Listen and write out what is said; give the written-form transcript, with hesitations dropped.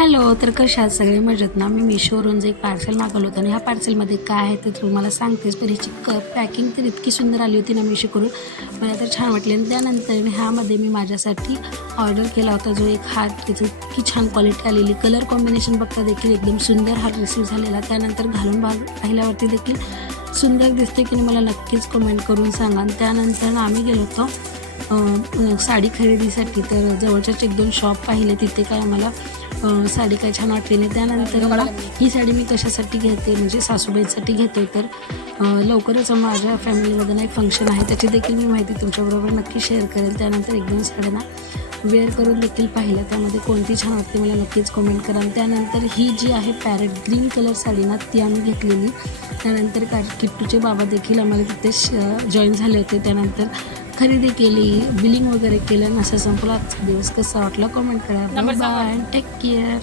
Hello, तर कशा आहात सगळे? मजेत ना? मी मिशोवरून जे एक पार्सल मागवलं होतं आणि ह्या पार्सलमध्ये काय आहे ते तुम्हाला सांगतेच. पण ह्याची पॅकिंग तर इतकी सुंदर आली होती ना मिशोकडून, मला तर छान वाटली. आणि त्यानंतर ह्यामध्ये मी माझ्यासाठी ऑर्डर केला होता जो एक हार्ट, त्याची इतकी छान क्वालिटी आलेली. कलर कॉम्बिनेशन बघता देखील एकदम सुंदर हार्ट रिसीव झालेला. त्यानंतर घालून पाहिल्यावरती देखील सुंदर दिसते की नाही मला नक्कीच कमेंट करून सांगा. आणि त्यानंतर आम्ही गेलो होतो साडी खरेदीसाठी. तर जवळच्याच 1-2 शॉप पाहिले, तिथे काय आम्हाला साडी काही छान वाटली नाही. त्यानंतर मला ही साडी मी कशासाठी घेते म्हणजे सासूबाईंसाठी घेते. तर लवकरच माझ्या फॅमिलीमध्ये ना एक फंक्शन आहे, त्याची देखील मी माहिती तुमच्याबरोबर नक्की शेअर करेल. त्यानंतर 1-2 साड्या ना वेअर करून देखील पाहिल्या, त्यामध्ये कोणती छान वाटते मला नक्कीच कमेंट करा. आणि त्यानंतर ही जी आहे पॅरेट ग्रीन कलर साडी ना, ती आम्ही घेतलेली. त्यानंतर किट्टूचे बाबा देखील आम्हाला तिथे जॉईन झाले होते. त्यानंतर खरेदी केली, बिलिंग वगैरे केलं आणि असं संपला आजचा दिवस. कसा वाटला कमेंट करा. Bye, take care.